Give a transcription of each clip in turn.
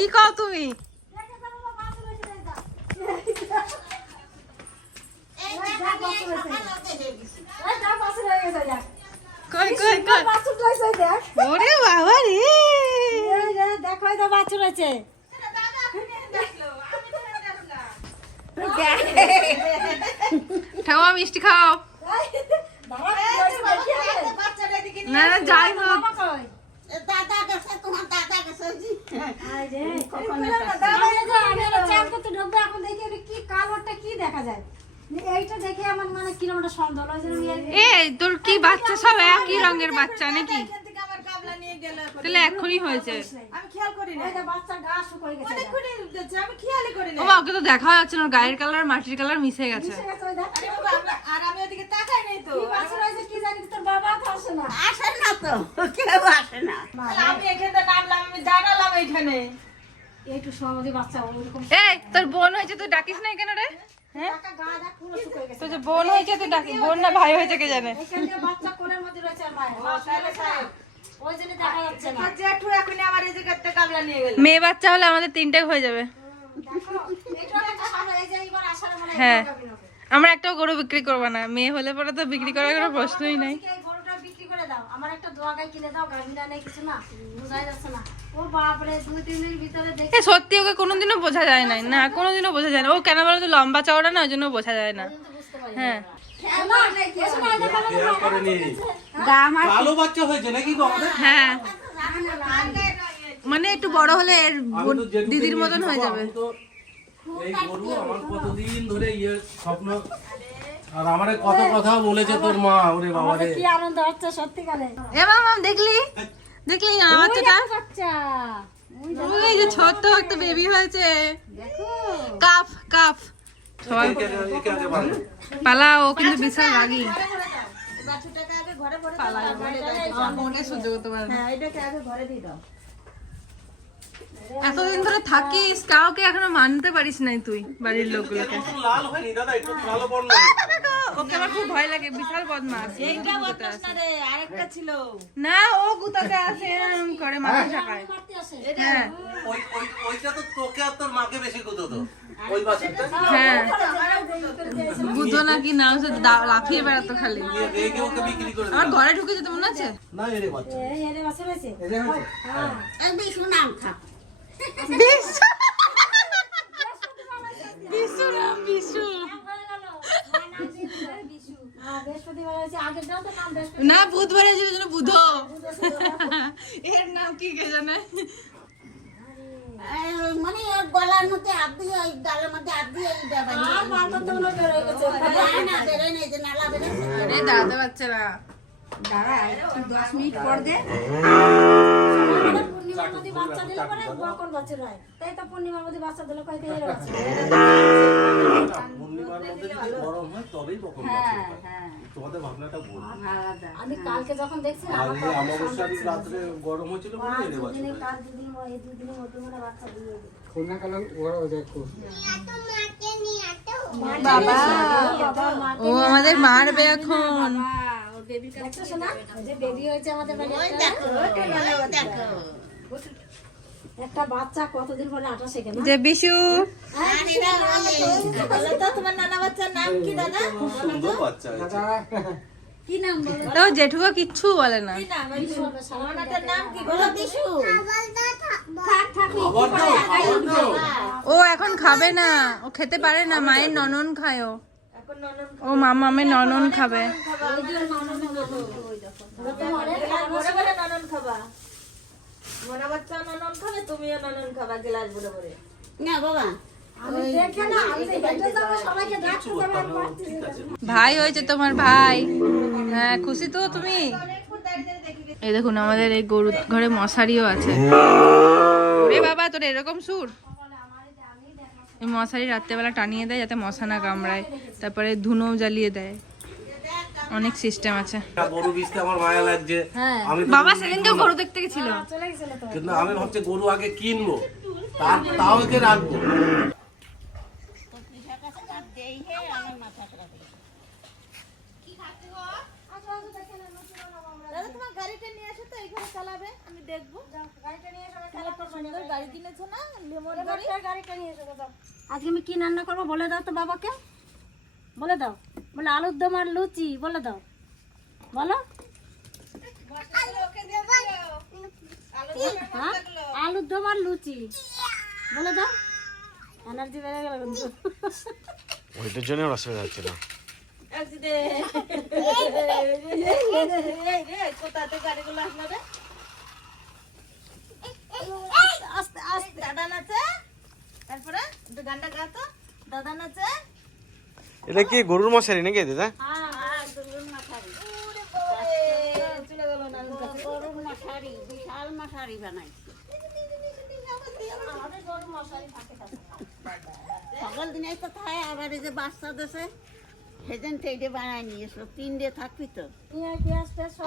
কি কও তুমি? কই কই কই ওরে বাবা রে দেখো তো বাছুর আছে ঠাকুমা মিষ্টি খাও। না না যাই হোক কি দেখা যায় এইটা দেখে আমার মানে কিলোমিটার সন্দেহ এই তোর কি বাচ্চা সব একই রঙের বাচ্চা নাকি? তাহলে এখনই হয়েছে। আমি খেয়াল করি না বাচ্চা গা শুকিয়ে গেছে অনেকক্ষণই যাচ্ছে, আমি খেয়ালই করি না। ও ওকে তো দেখা যাচ্ছে না, গায়ের কালার মাটির কালার মিশে গেছে। আরে বাবা, আর আমি ওদিকে তাকাই নাই তো। কি জানি তোর বাবা তো আসে না আসে না তো, কেউ আসে না। তাহলে আমি এখানে নামলাম, আমি দাঁড়ালাম এইখানে। একটু সমাধি বাচ্চা ওরকম এই তোর বোন হয়েছে তুই ডাকিস না কেন রে? হ্যাঁ গা দেখ পুরো শুকিয়ে গেছে তোর যে বোন হয়েছে তুই ডাকিস, বোন না ভাই হয়েছে কে জানে। এখানে বাচ্চা কোলের মধ্যে রয়েছে আর ভাই তাহলে সাহেব, ওই জন্য দেখা যাচ্ছে না আর জেঠু এখনই আমার এই জায়গাতে কাবলা নিয়ে গেল। মেয়ে বাচ্চা হলে আমাদের তিনটে হয়ে যাবে। দেখো এটা একটা সামনে এই যে এইবার আসার মানে হ্যাঁ আমরা একটাও গরু বিক্রি করবো না, মেয়ে হলে পরে তো বিক্রি করার কোনো প্রশ্নই নাই। এই গরুটা বিক্রি করে দাও, আমার একটা দোয়া গাই কিনে দাও, গাভিনা নেই কিছু না, বুঝাই যাচ্ছে না। ও বাপ রে 2-3 দিনের ভিতরে দেখি এ সত্যি ওকে কোনোদিনও বোঝা যায় না, না কোনোদিনও বোঝা যায় না। ও কেন বলো তো লম্বা চওড়া না, ওই জন্য বোঝা যায় না। বুঝতে পারি হ্যাঁ কালো বাচ্চা হয়েছে নাকি গো আমাদের? হ্যাঁ মানে একটু বড় হলে এর আমি তো যেটুকু দিদির নিয়ে মতন হয়ে যাবো, যাবে। আমি তো এই গরু আমার কতদিন ধরে স্বপ্ন, আর আমারে কত কথা বলেছে তোর মা। ওরে বাবা রে, কি আনন্দ হচ্ছে সত্যিকারে। এ মামা দেখলি দেখলি না বাচ্চাটা? বাচ্চা ওই যে ছোট্ট একটা বেবি হয়েছে, দেখো কাফ কাফ। সবাই একে আগে বাঁধো। পালাও, ও কিন্তু বিশাল রাগী। বাছুরটাকে আগে ঘরে ভরে দাও, তারপরে যাই। মনে সহ্য করতে পারে না। হ্যাঁ, এটাকে আগে ঘরে দিয়ে দাও। এতদিন ধরে থাকিস, কাউকে এখনো মানতে পারিস নাই তুই বাড়ির লোকগুলোকে। একটু লাল হয়নি দাদা, একটু কালো বর্ণ। ওকে আমার খুব ভয় লাগে, বিশাল বদমাস। এইটা বদমাস না রে, আরেকটা ছিল। না ও গুতাতে আসে এরম করে মাথা ঝাঁকায়। মারতে আসে হ্যাঁ ওইটা তো তোকে আর তোর মাকে বেশি গুতো তো, ওই বাচ্চাটা হ্যাঁ বুঝো নাকি না, সে লাফিয়ে বেড়াতো খালি। রেখে ওকে বিক্রি করে আমার ঘরে ঢুকে যেতে মনে আছে? না এরে বাচ্চা এই এর বাচ্চা রয়েছে এরে হয়েছে। হ্যাঁ বিশু বিশু নাম বিশু বৃহস্পতিবার হয়েছে আগের দাও তো নাম বৃহস্পতি না বুধবারে ছিল জন্য বুধো, এর নাম কি কে জানে। মানে গলার মধ্যে হাত দিয়ে, ওই গালের মধ্যে হাত দিয়ে এই ব্যাপার। আর মাথা তো না বের হয়ে গেছে না বেরোয় না, এই যে নালা বেরোয়। আরে দাঁড়াতে পারছে না। দাঁড়া 10 মিনিট পর দে পূর্ণিমার মধ্যে বাচ্চা দিলে পরে বকন বাচ্চা হয়, তাই তো পূর্ণিমার মধ্যে বাচ্চা দিলে কয়তে এর বাচ্চা পূর্ণিমার মধ্যে যদি গরম হয় তবেই বকন বাচ্চা হয়। তোমাদের ভাবনাটা ভুল। আমি কালকে যখন দেখছি না আর এই অমাবস্যার রাত্রে গরম হয়েছিল বলে এরে বাচ্চা দুদিনে কাল দুদিনের মধ্যে মনে বাচ্চা দিয়ে দিই বাবা ও আমাদের মারবে এখন। ওর বেবির কাছে শোনা যে বেবি হয়েছে আমাদের বাড়ি একটা বাচ্চা কতদিন পরে 28 সেকেন্ড যে বিশু তোমার নানা বাচ্চার নাম কি দাদা? খুব সুন্দর বাচ্চা হয়েছে। কি নাম বলো তো জেঠুয়া কিচ্ছু বলে না। কি নাম? ওই নানাটার নাম কি বলো? দিশু। থাক থাক আবার দাও, আবার দাও। ও এখন খাবে না, ও খেতে পারে না, মায়ের ননন খায় ও। এখন ননন ও মামামে ননন খাবে। ওই যে ননদ ওই দেখো ভরে ভরে ননন খাবা। মোনা বাচ্চা ননন খাবে, তুমিও ননন খাবা গ্লাস ভরে ভরে। না বাবা, আমি দেখে না আমি যে হেঁটে যাবো সবাইকে ডাকতে যাবো আর পারছি না। ভাই হয়েছে তোমার ভাই, হ্যাঁ খুশি তো তুমি? এই দেখুন আমাদের এই গরুর ঘরে মশারিও আছে। ওরে বাবা তোর এরকম সুর, এই মশারি রাত্রেবেলা টানিয়ে দেয় যাতে মশা না কামড়ায়, তারপরে ধুনো জ্বালিয়ে দেয়, অনেক সিস্টেম আছে। গরু বিছতে আমার মায়া লাগছে। আমি তো বাবা সেদিনকে গরু দেখতে গেছিল, চলে গেছিল তো কিন্তু আমি ভাবছি গরু আগে কিনবো, তাও একে রাখবো। দাদা তোমার গাড়িটা নিয়ে এসো তো, এইখানে চালাবে, আমি দেখবো। গাড়িটা নিয়ে এসো, আমি তাহলে খেলা খুব করবো। সুন্দর গাড়ি কিনেছো না, লেমন গাড়ি। গাড়িটা নিয়ে এসো দাদা। আজকে আমি কি রান্না করবো বলে দাও তো বাবাকে, বলে দাও। বলে আলুর দম আর লুচি, বলে দাও, বলো। হ্যাঁ, আলুর দম আর লুচি বলে দাও। এনার্জি বেড়ে গেল কিন্তু। ওইটার জন্য ওর অসুবিধা হচ্ছে না। কোথাতে গাড়িগুলো আসলো রে? আস্তে আস্তে। দাদা নাচে, তারপরে একটু গানটা গা তো। দাদা নাচে। এটা কি গরুর মশারি নাকি দাদা? হ্যাঁ, গরুর মাথারি, ওরে বাবারে, চলে গেল না। গরুর মাথারি, বিশাল মাথারি বানাইছি। আমাদের গরুর মশারি থাকে সকল দিনে তো খায়, আবার এই যে বাচ্চা দেশে সেদিন সেইটে বানাই নিয়েছিল, 3 ডে থাকবি তো।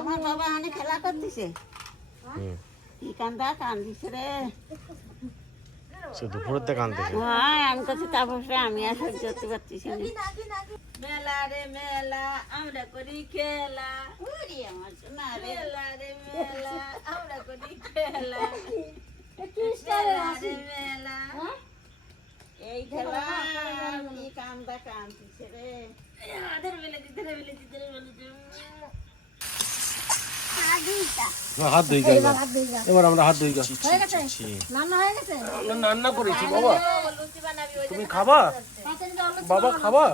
আমার বাবা অনেক খেলা করতেছে, কি কান্দিছে রে। সে দুপুরের থেকে আনতেছে। হ্যাঁ, আমি কাছে তারপরে আমি আর সহ্য করতে পারতেছি না। মেলা রে মেলা, আমরা করি খেলা। ওরে আমার সোনা রে। মেলা রে মেলা, আমরা করি খেলা। মেলা রে মেলা। এই খেলা কি কান্দিছে রে। ধরে ফেলেছি, ধরে ফেলেছি, ধরে ফেলেছি। হাত ধুই গা এবার, আমরা হাত ধুই গা। হয়ে গেছে, রান্না হয়ে গেছে। আমরা রান্না করেছি বাবা, লুচি বানাবি, ওই তুমি খাবা? বাবা খাবা?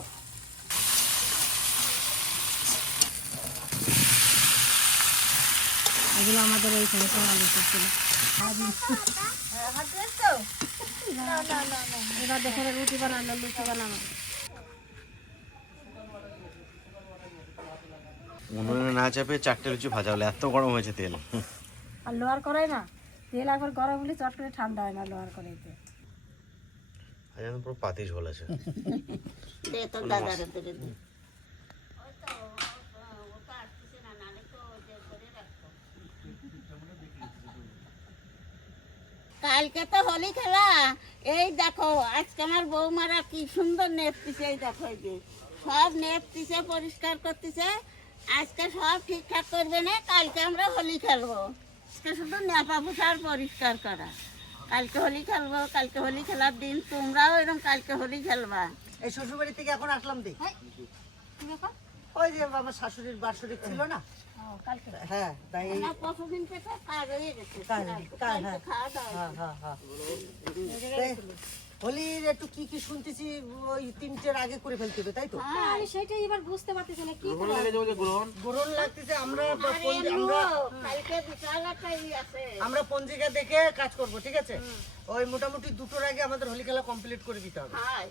এগুলো আমাদের এই সংসার আলু ছিল। হাত ধুয়েছ তো? এবার দেখে রুটি বানানো, লুচি বানানো। উনুনে না চাপে 4টে লুচি ভাজা হলে এত গরম হয়েছে তেল। আর লোহার করাই না, তেল একবার গরম হলে চট করে ঠান্ডা হয় না লোহার করাইতে। আজ আমি পুরো পাতি ঝোল আছে। দে তো দাদারে দে। কালকে তো হোলি খেলা, এই দেখো আজকে আমার বৌমারা কি সুন্দর নেপতিছে, এই দেখো এই যে সব নেপতিছে, পরিষ্কার করতেছে। আজকে সব ঠিকঠাক করবে না, কালকে আমরা হোলি খেলবো। আজকে শুধু নেপা পোষার পরিষ্কার করা। কালকে হোলি খেলবো, কালকে হোলি খেলার দিন, তোমরাও এরকম কালকে হোলি খেলবা। এই শ্বশুরবাড়ি থেকে এখন আসলাম দি। ওই যে আমার শাশুড়ির বাৎসরিক ছিল না, কালকে হ্যাঁ তাই এই- কতদিন পেটে কাজ হয়ে গেছে, হ্যাঁ, খাওয়া দাওয়া হ্যাঁ, হ্যাঁ, হ্যাঁ। তাই হোলির একটু কি কি শুনতেছি, ওই 3টের আগে করে ফেলতে হবে, তাই তো? আমি সেটাই এবার বুঝতে পারতেছি না কি গ্রহণ লাগতেছে। আমরা কালকে বিশাল একটা আছে। আমরা পঞ্জিকা দেখে কাজ করব, ঠিক আছে? ওই মোটামুটি 2টোর আগে আমাদের হোলি খেলা কমপ্লিট করে দিতে হবে। হাই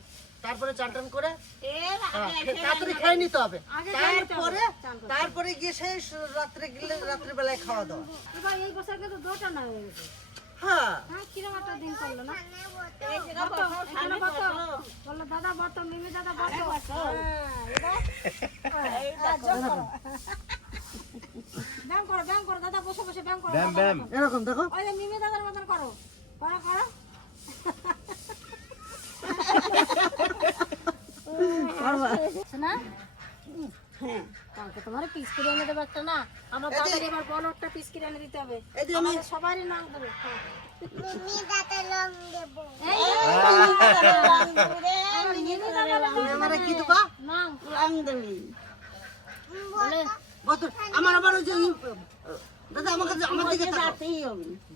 তারপরে চান টান করে এর আগে তাড়াতাড়ি খেয়ে নিতে হবে। তারপরে গিয়ে সেই রাত্রে গেলে রাত্রিবেলায় খাওয়া দাওয়া। এবার এই বছর কিন্তু দুটো না হয়ে গেছে। হ্যাঁ, হ্যাঁ, কিরম একটা দিন করলো না? এই যে বাবা, এখানে বসো। বললো দাদা বসো, মিমি দাদা বসো। ব্যায়াম করো, ব্যায়াম করো দাদা, বসে বসে ব্যায়াম করো। এরকম দেখো। ওই যে মিমি দাদার মতন করো, করো করো। শোনা? হ্যাঁ, কালকে তোমার পিস করে এনে দেবো একটা না, আমার দাদার এবার বড় একটা পিস করে এনে দিতে হবে। আমাদের সবারই নাম দেবে। হ্যাঁ। এই, আমরা কি দেবা? নাম বলে আমার ওই যে দাদা আমার দিকে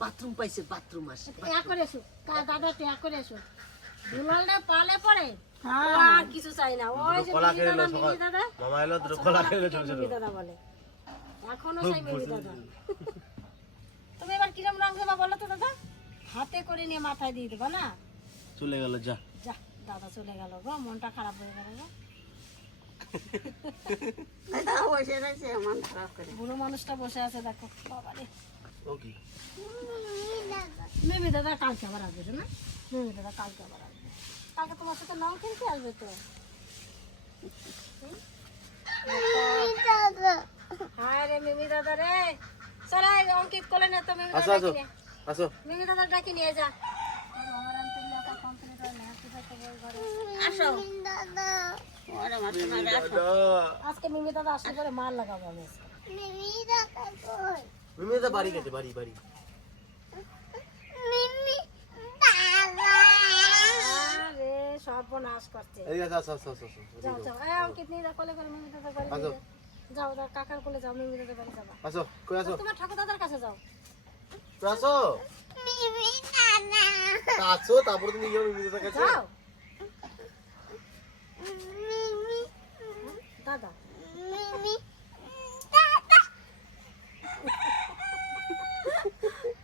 বাথরুম পাইছে, বাথরুম আসে। টেয়া করে এসো, দাদা টেয়া করে এসো। দুলালটা পালে পড়ে ও আর কিছু চাই না। ওই যে মিমি দাদা বাবা এলো তো কলা খেয়ে মিমি দাদা বলে, এখনো সেই মিমি দাদা। তুমি এবার কিরম রং দেবা বলো তো দাদা? হাতে করে নিয়ে মাথায় দিয়ে দেবা না? চলে গেল যা। যা, দাদা চলে গেল গো, মনটা খারাপ হয়ে গেল গো। বুড়ো মানুষটা বসে আছে দেখো, বাবারে। ও কি মিমি দাদা কালকে আবার আসবে না? মিমি দাদা কালকে আবার আসবে। কালকে তোমার সাথে নাও কিনতে আসবে তো। হায় রে মিমি দাদা রে, চল আয়, অঙ্কিত কোলে নে তো মিমি দাদা ডাকি নিয়ে। আসো। মিমি দাদা ডাকি নিয়ে যা। আসো আজকে মিমি দাদা আসলে পরে মার লাগাবো আমি। মিমিদা বাড়ি গেছে, বাড়ি। আরে সর্বনাশ করছে। এদিকে আসো। যাও যাও, কিডনি দা কোলে করে মিমি দাদা বাড়ি আসো। যাও, দাদা কাকার কোলে যাও, মিমি দাদা বাড়ি যাবা। আসো, কই আসো? তোমার ঠাকুর দাদার কাছে যাও। তো আসো। তা আসো, তারপরে তুমি যাও মিমিদার কাছে। যাও দাদা।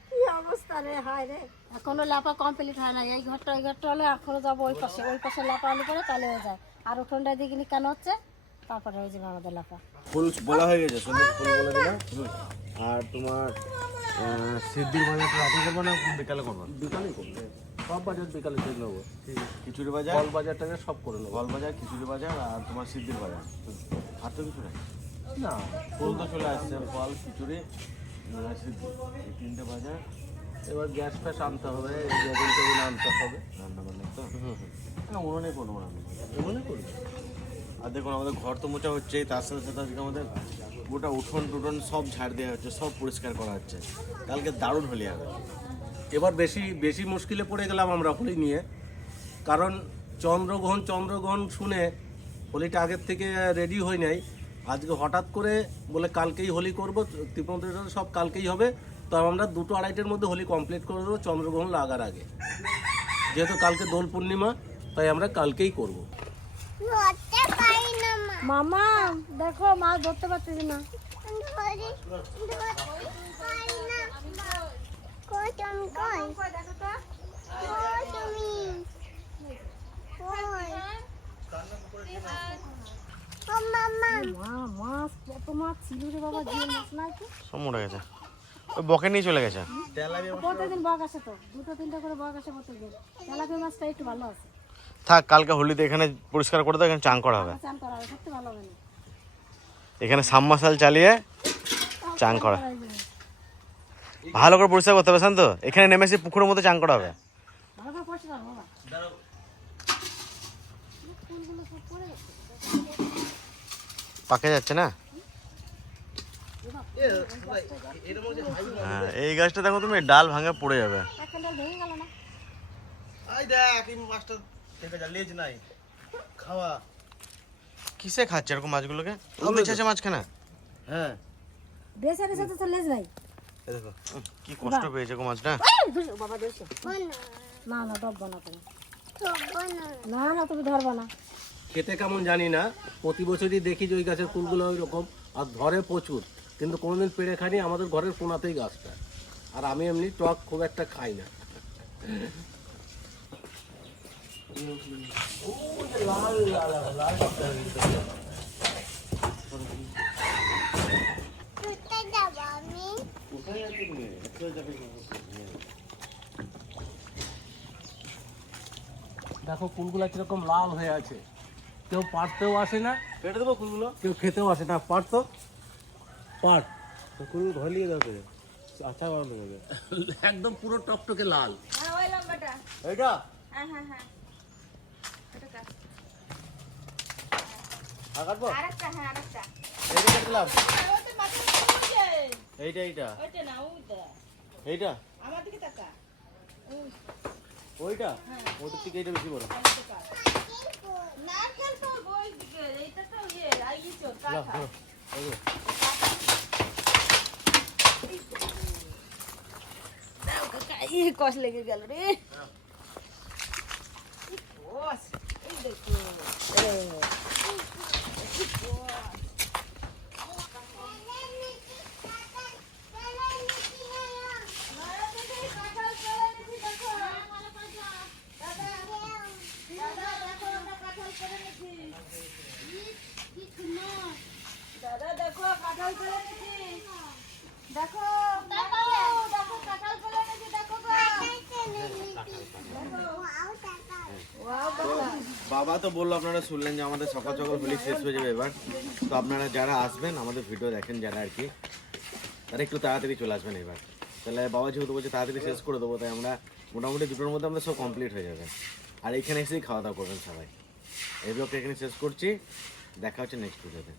কি অবস্থা রে, হায় রে। এখনো লাপা কমপ্লিট হয় না। এই ঘরটা হলে এখনো যাবো ওই পাশে লাপা আলু করে তাহলে হয়ে যায়। আর উঠোনটা দিকে কেন হচ্ছে, তারপরে হয়ে যাবে আমাদের লাপা। ফুল বলা হয়ে গেছে, সুন্দর ফুল বলে দিলাম। আর তোমার সিদ্ধির বাজারটা রাতে করবো না বিকালে করবো? বিকালেই করবে, সব বাজার বিকালে ঠিক নেবো। খিচুড়ি বাজার, ফল বাজারটাকে সব করে নেবো। ফল বাজার, খিচুড়ি বাজার আর তোমার সিদ্ধির বাজার। আর তো কিছু নেই। না, ফুল তো চলে আসছে, ফল, খিচুড়ি, সিদ্ধি, এই 3টে বাজার। এবার গ্যাস ফ্যাস আনতে হবে, টেবিল টেবিল আনতে হবে। রান্না বান্না তো না, উনুনে করবো রান্না। মনে করবে আর দেখুন আমাদের ঘর তো মোছা হচ্ছে, তার সাথে সাথে আজকে আমাদের গোটা উঠোন টুঠোন সব ঝাড় দেওয়া হচ্ছে, সব পরিষ্কার করা হচ্ছে। কালকে দারুণ হোলি হবে। এবার বেশি মুশকিলে পড়ে গেলাম আমরা হোলি নিয়ে, কারণ চন্দ্রগ্রহণ শুনে হোলিটা আগের থেকে রেডি হয়ে নাই। আজকে হঠাৎ করে বলে কালকেই হোলি করবো, ত্রিপুরা সব কালকেই হবে। তো আমরা 2-2:30-এর মধ্যে হোলি কমপ্লিট করে দেবো চন্দ্রগ্রহণ লাগার আগে। যেহেতু কালকে দোল পূর্ণিমা, তাই আমরা কালকেই করব। মামা দেখো, মাছ ধরতে পারতেছি না। মাছ কত মাছ ছিল রে বাবা, যে মাছ নাই তো। সব মরে গেছে, ওই বকে নিয়ে চলে গেছে। প্রতিদিন বক আসে তো, 2-3টা করে বক আসে প্রতিদিন। তেলাপিয়া মাছটা একটু ভালো আছে, থাক, কালকে হোলিতে এখানে পরিষ্কার করে দাও, এখানে চান করা হবে। চান করা হবে, সত্যি ভালো হবে না। এখানে সাবমার্শাল চালিয়ে চান করা, ভালো করে পরিষ্কার করতে হবে শান্ত। এখানে নেমেছি পুকুরের মধ্যে চান করা হবে। ভালো করে পরিষ্কার বাবা। পাকে যাচ্ছে না? হ্যাঁ, এই গাছটা দেখো তুমি, ডাল ভাঙে পড়ে যাবে। একটা ডাল ভেঙে গেল না। আই দেখ, এই মাছটা থেকে যা লেজ নাই খাওয়া। কিসে খাচ্ছে এরকম মাছগুলোকে? ও বেঁচে আছে মাছখানা। হ্যাঁ, বেচারের সাথে তো লেজ নাই। এই দেখো। কি কষ্ট পেয়েছে গো মাছটা। বাবা ধরছো না, ধরবো না তুমি। না তুমি ধরবো না। খেতে কেমন জানি না, প্রতি বছরই দেখি যে ওই গাছের ফুলগুলো ওই রকম, আর ধরে প্রচুর, কিন্তু কোনোদিন পেড়ে খাইনি। আমাদের ঘরের কোনাতেই গাছটা, আর আমি এমনি টক খুব একটা খাই না। দেখো ফুলগুলো কিরকম লাল হয়ে আছে, কেউ পাড়তেও আসে না, কেটে দেবো ফুলগুলো। কেউ খেতেও আসে না। পাড়তো পাড়, ফুল ধলিয়ে দাও, আচ্ছা গরম হয়ে যাবে। একদম পুরো টকটকে লাল। এইটা আর কাটবো। এইটা কাটলাম। এইটা এইটা ওইটা ওদের থেকে এইটা বেশি বড়। কষ লেগে গেল রে। দাদা দেখো কাঁঠাল ফেলে নিয়েছি, দেখো কাঁঠাল ফেলে নিয়েছি, দেখো বাবা তো বললো, আপনারা শুনলেন যে আমাদের সকাল সকাল হোলি শেষ হয়ে যাবে এবার। তো আপনারা যারা আসবেন, আমাদের ভিডিও দেখেন যারা আর কি, তারা একটু তাড়াতাড়ি চলে আসবেন এবার। তাহলে বাবা যেহেতু বলছে তাড়াতাড়ি শেষ করে দেবো, তাই আমরা মোটামুটি 2টোর মধ্যে আমাদের সব কমপ্লিট হয়ে যাবে। আর এইখানে এসেই খাওয়া দাওয়া করবেন সবাই। এই ব্লগটা এখানে শেষ করছি, দেখা হচ্ছে নেক্সট ভিডিওতে।